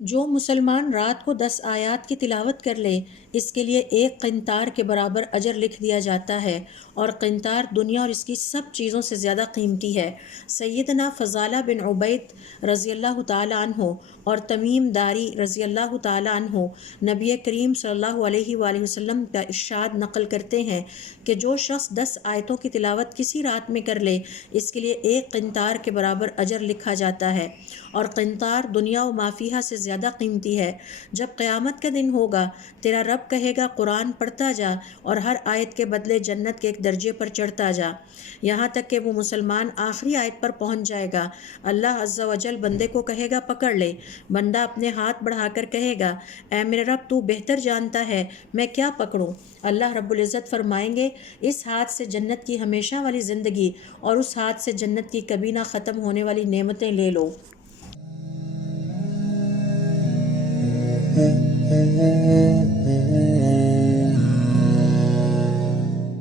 جو مسلمان رات کو 10 آیات کی تلاوت کر لے اس کے لیے ایک قنطار کے برابر اجر لکھ دیا جاتا ہے، اور قنطار دنیا اور اس کی سب چیزوں سے زیادہ قیمتی ہے۔ سیدنا فضالہ بن عبید رضی اللہ تعالی عنہ اور تمیم داری رضی اللہ تعالی عنہ نبی کریم صلی اللہ علیہ وآلہ وسلم کا ارشاد نقل کرتے ہیں کہ جو شخص 10 آیتوں کی تلاوت کسی رات میں کر لے اس کے لیے ایک قنطار کے برابر اجر لکھا جاتا ہے، اور قنطار دنیا و ما فیہا سے زیادہ قیمتی ہے۔ جب قیامت کا دن ہوگا تیرا رب کہے گا قرآن پڑھتا جا اور ہر آیت کے بدلے جنت کے ایک درجے پر چڑھتا جا، یہاں تک کہ وہ مسلمان آخری آیت پر پہنچ جائے گا۔ اللہ عز و جل بندے کو کہے گا پکڑ لے، بندہ اپنے ہاتھ بڑھا کر کہے گا اے میرے رب تو بہتر جانتا ہے میں کیا پکڑوں۔ اللہ رب العزت فرمائیں گے اس ہاتھ سے جنت کی ہمیشہ والی زندگی اور اس ہاتھ سے جنت کی کبھی نہ ختم ہونے والی نعمتیں لے لو۔